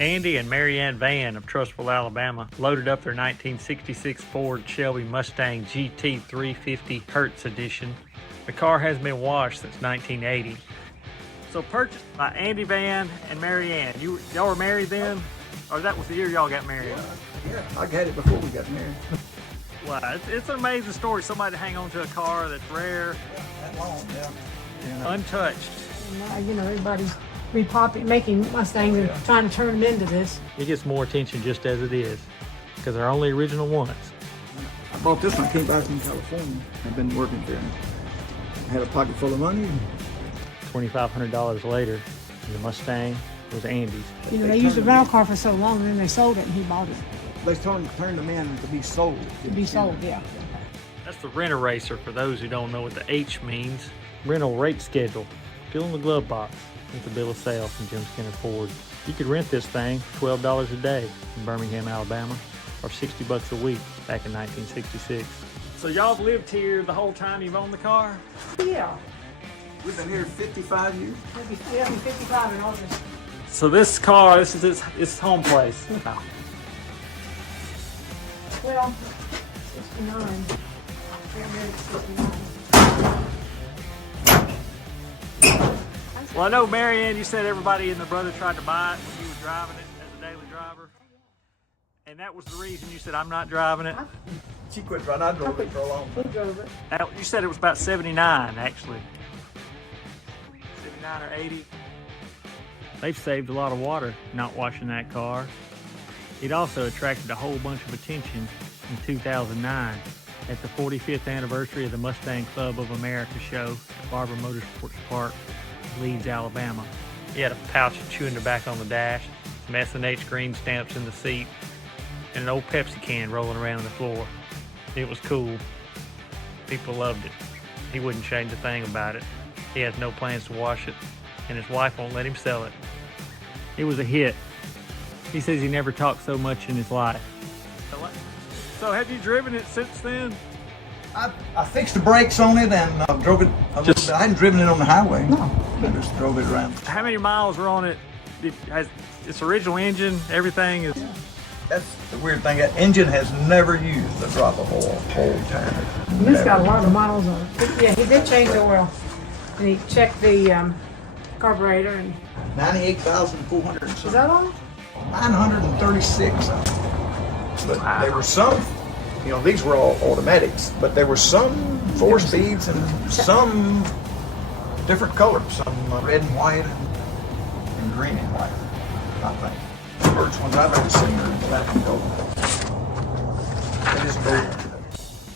Andy and Marianne Van of Trussville, Alabama, loaded up their 1966 Ford Shelby Mustang GT 350 Hertz Edition. The car has been washed since 1980. So purchased by Andy Van and Marianne. Y'all were married then? Or that was the year y'all got married? Yeah, I had it before we got married. Wow, it's an amazing story. Somebody to hang on to a car that's rare. That long, yeah. Untouched. You know, everybody's making Mustangs and trying to turn them into this. It gets more attention just as it is, because they're only original ones. I bought this when I came back from California. I've been working there. I had a pocket full of money. $2,500 later, the Mustang was Andy's. You know, they used the rental car for so long, and then they sold it, and he bought it. They turned them in to be sold. To be sold, yeah. That's the rent-a-racer for those who don't know what the H means. Rental rate schedule. Fill in the glove box with the bill of sale from Jim Skinner Ford. You could rent this thing $12 a day in Birmingham, Alabama, or $60 a week back in 1966. So y'all have lived here the whole time you've owned the car? Yeah. We've been here 55 years. Yeah, 55 in August. So this car, this is its home place. Well, 69. Well, I know, Marianne, you said everybody and their brother tried to buy it when you were driving it as a daily driver. And that was the reason you said, I'm not driving it? She quit driving. I drove it for a long time. Who drove it? You said it was about 79, actually. 79 or 80. They've saved a lot of water not washing that car. It also attracted a whole bunch of attention in 2009 at the 45th anniversary of the Mustang Club of America show at Barber Motorsports Park, Leeds, Alabama. He had a pouch of chewing tobacco on the dash, some S&H green stamps in the seat, and an old Pepsi can rolling around on the floor. It was cool. People loved it. He wouldn't change a thing about it. He has no plans to wash it, and his wife won't let him sell it. It was a hit. He says he never talked so much in his life. So have you driven it since then? I fixed the brakes on it and drove it a little bit. I hadn't driven it on the highway. No. I just drove it around. How many miles were on it? It has its original engine, everything is... Yeah. That's the weird thing. That engine has never used a drop of oil whole time. It's got a lot of miles on it. Yeah, he did change the oil. And he checked the carburetor and... 98,400 and something. Is that all? 936. But wow. There were some, you know, these were all automatics, but there were some 4-speeds and some different colors, some red and white and green and white, I think. The first ones I've ever seen are black and gold. They just gold.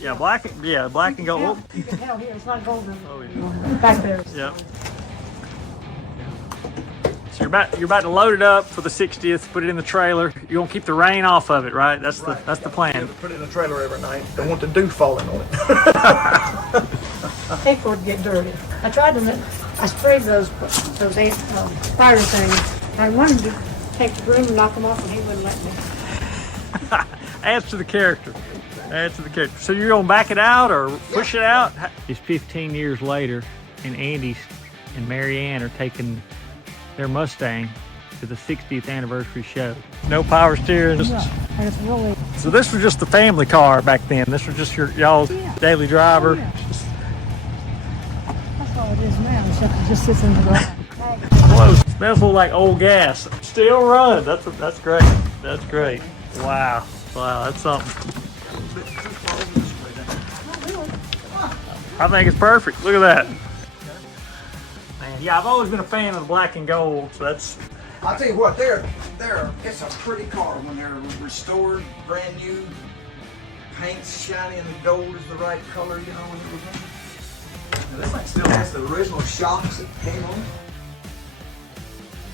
Yeah, black and gold. You can tell here, it's not golden. Oh, yeah. Back there. Yeah. So you're about to load it up for the 60th, put it in the trailer. You're gonna keep the rain off of it, right? That's the plan. You put it in the trailer every night. Don't want the dew falling on it. I hate for it to get dirty. I tried to, I sprayed those fire things. I wanted to take the broom and knock them off, and he wouldn't let me. Adds to the character. Adds to the character. So you're gonna back it out or push it out? It's 15 years later, and Andy and Marianne are taking their Mustang to the 60th anniversary show. No power steering. Yeah, so this was just the family car back then. This was just y'all's daily driver. Oh, yeah. That's all it is now, except it just sits in the garage. Close. Smells a little like old gas. Still runs. That's great. That's great. Wow. Wow, that's something. I think it's perfect. Look at that. Yeah, I've always been a fan of the black and gold, so that's... I'll tell you what, it's a pretty car when they're restored, brand new, paint's shiny and the gold is the right color, you know, when it was in. Now, this thing still has the original shocks that came on it.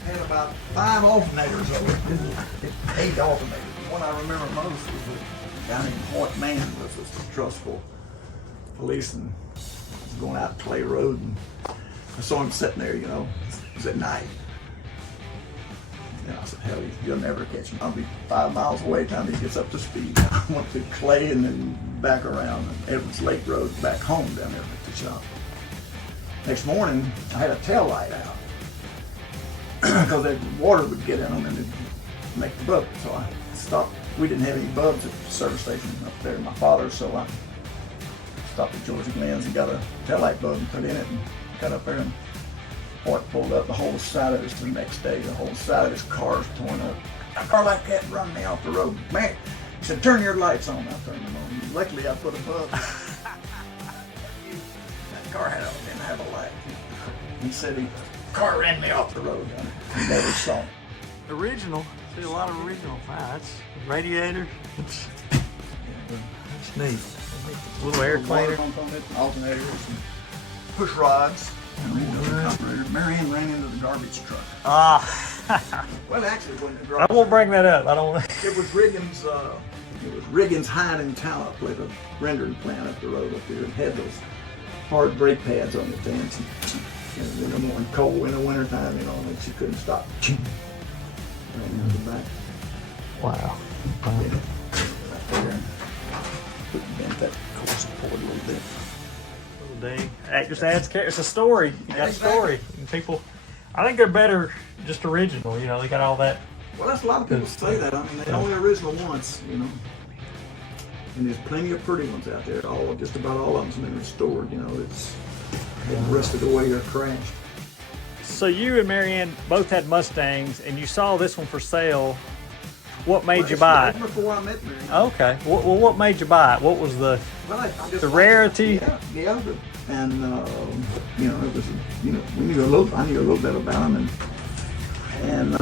It had about 5 alternators on it. 8 alternators. The one I remember most was down in Point Man, which was the Trussville police, and was going out to Clay Road, and I saw him sitting there, you know, it was at night. And I said, hell, you'll never catch him. I'll be 5 miles away by the time he gets up to speed. I went through Clay and then back around Evans Lake Road back home down there at the shop. Next morning, I had a tail light out because the water would get in them and make the bubble. So I stopped. We didn't have any bulbs at the service station up there at my father's, so I stopped at George and Glenn's and got a taillight bulb and put in it and got up there and boy, pulled up the whole side of his the next day. The whole side of his car's torn up. A car like that run me off the road. Man, he said, turn your lights on. I turned them on. Luckily, I put a bulb. That car didn't have a light. He said the car ran me off the road. I never saw it. Original. See a lot of original. Wow, that's radiator. That's neat. A little air cleaner. Alternators and push rods. Marianne ran into the garbage truck. Ah. Well, actually, it wasn't the I garbage. won't bring that up. I don't. It was Riggins. It was Riggins Hide Talent with a rendering plant up the road up there. It had those hard brake pads on the fence. And in the morning, cold in the winter time, you know, and she couldn't stop. Ran into the back. Wow. Yeah. Right there. Bent that course forward a little bit. Dang. That just adds character. It's a story. You got a story. And people, I think they're better just original. You know, they got all that. Well, that's a lot of people say that. I mean, they only original once, you know. And there's plenty of pretty ones out there. Just about all of them's been restored. You know, it's the rest of the way they're crashed. So you and Marianne both had Mustangs, and you saw this one for sale. What made you buy it? Before I met Marianne. Okay. Well, what made you buy it? What was the rarity? Yeah. And you know, it was I knew a little bit about them, and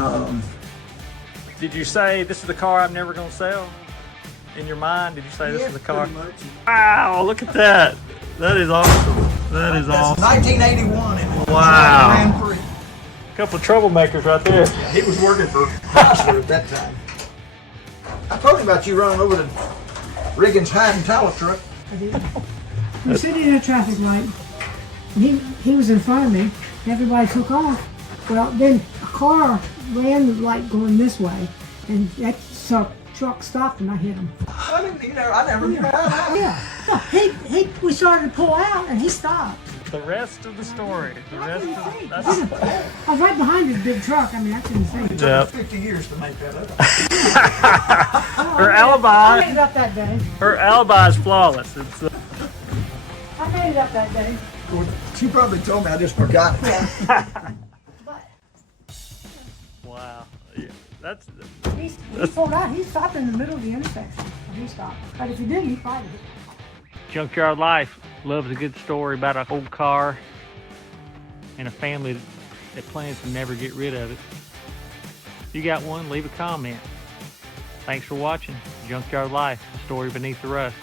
Did you say this is the car I'm never gonna sell? In your mind, did you say this is the car? pretty much. Wow! Look at that. That is awesome. That is That's awesome. 1981. And Wow. Grand Prix. Couple of troublemakers right there. Yeah, he was working for Chrysler at that time. I told him about you running over the Riggins Hide Talent truck. I did. We were sitting in a traffic light, and he was in front of me. Everybody took off. Well, then a car ran the light going this way, and that truck stopped, and I hit him. I never knew that. Yeah. No, we started to pull out, and he stopped. The rest of the story. The I rest couldn't of see. that's I was right behind his big truck. I mean, I couldn't see. It took Yep. us 50 years to make that up. her I alibi. made it up that day. Her alibi is flawless. It's I made it up that day. She probably told me, I just forgot. But wow. Yeah, that's he pulled out. He stopped in the middle of the intersection. He stopped. But if he didn't, he'd fight it. Junkyard Life loves a good story about an old car and a family that plans to never get rid of it. If you got one, leave a comment. Thanks for watching Junkyard Life, the story beneath the rust.